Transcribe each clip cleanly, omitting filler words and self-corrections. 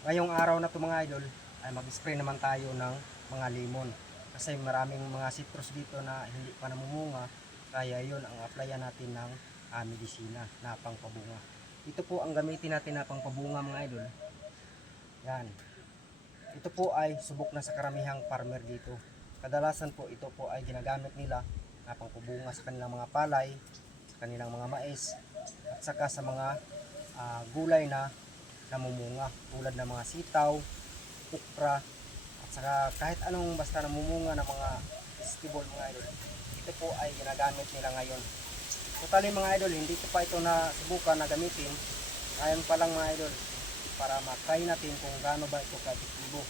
Ngayong araw na to mga idol ay mag-spray naman tayo ng mga lemon. Kasi maraming mga citrus dito na hindi pa namumunga. Kaya yun ang applyan natin ng medisina na pangpabunga. Ito po ang gamitin natin na pangpabunga mga idol. Yan. Ito po ay subok na sa karamihang farmer dito. Kadalasan po ito po ay ginagamit nila na pangpabunga sa kanilang mga palay, sa kanilang mga mais, at saka sa mga gulay na namumunga tulad ng mga sitaw, okra, at saka kahit anong basta namumunga ng mga vegetable mga idol. Ito po ay ginagamit nila ngayon. Totally mga idol, hindi ko pa ito na subukan na gamitin. Ngayon pa lang mga idol, para matry natin kung gaano ba ito ka-epektibo.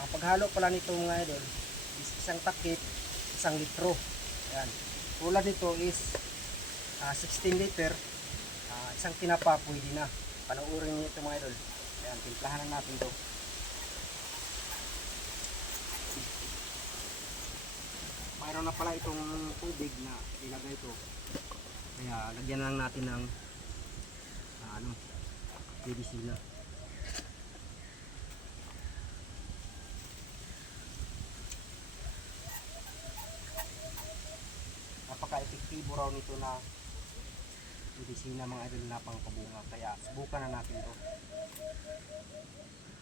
Ang paghalo pala nito mga idol is isang takip, isang litro. Ayan. Tulad nito is 16 liter, isang tinapa pwede na. Panoorin niyo ito mga idol. Ayan, timplahan na natin ito. Mayroon na pala itong tubig na ilagay ito. Kaya lagyan lang natin ng medisina. Napaka-epektibo raw nito na medisina mga idol na pangpabunga. Kaya subukan na natin ito.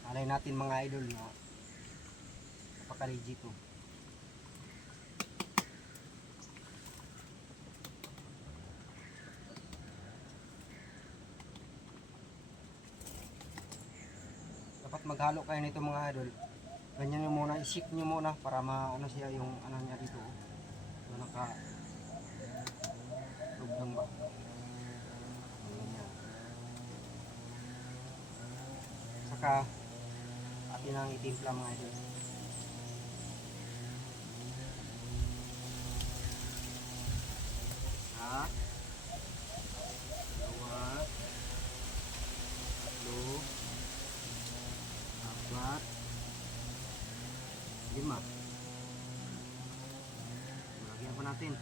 Alay natin mga idol na napaka-legit ito. Dapat maghalo kayo nito mga idol. Ganyan nyo muna, isik nyo muna para maano siya yung ano niya dito. So, naka lugdang ba? Ganyan. Saka atin ang itimpla mga idol. Ha? Dalawa, tatlo, apat, lima. Lagyan pa natin.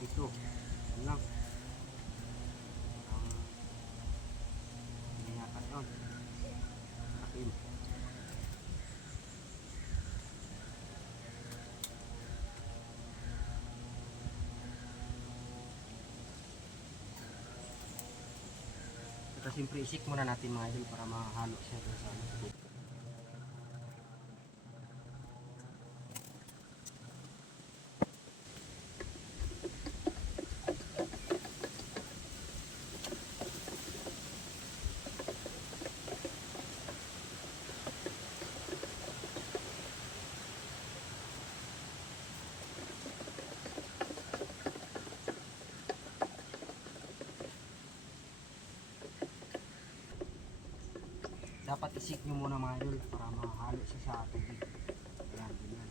6, 7. Yan lang. Hindi yata yun. Atin. Ito siyempre isik muna natin mga idol para mahalo siya doon sa ano. Dapat isik nyo muna mga idol para mahalo siya sa tubig. Ayan, ganyan.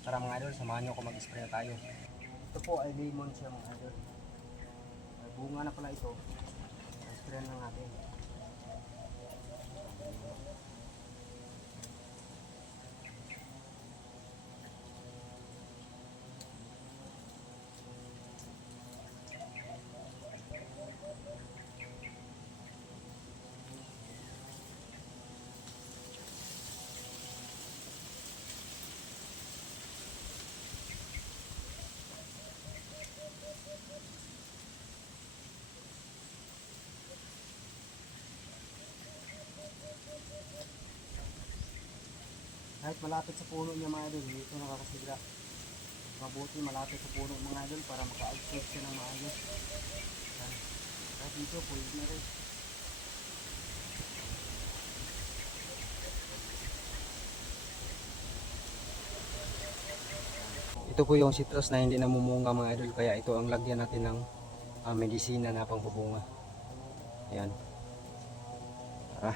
Tara mga idol, samahan nyo ako mag-spray na tayo. Ito po ay lemon siya mga idol. May bunga na pala ito. Spray na natin. Kahit malapit sa puno niya mga idol, ito nakakasidra. Mabuti malapit sa puno mga idol para maka-absorb siya ng maayos. Dito pwede na rin. Ito po yung citrus na hindi namumunga mga idol, kaya ito ang lagyan natin ng medisina na pangbubunga. Ayan. Tara.